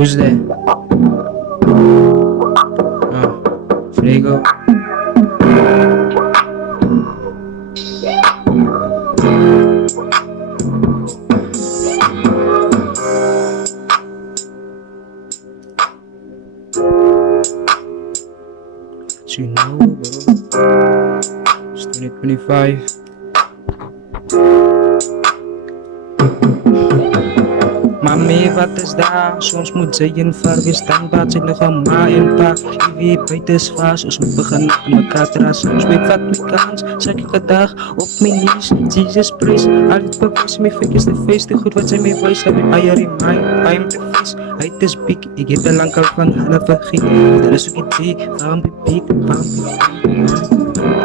Who's there? Frigo. So you know, bro. It's 2025. Mami, wat is daar? Soms moet ze in verweestaan, wat ze nog aan mij in pak. Je weet, bij het is vast, dus we beginnen aan elkaar te rassen. Dus weet wat mijn kans, zeg ik een dag op mijn knees. Jesus praise, al het bewijs, mijn fik is de feest. Te goed wat zij mij wijst, heb ik eier in mij, bij hem te feest. Hij is big, ik heb er lang al van halve vergeten. Dat is ook idee, waarom die beat, waarom die beat.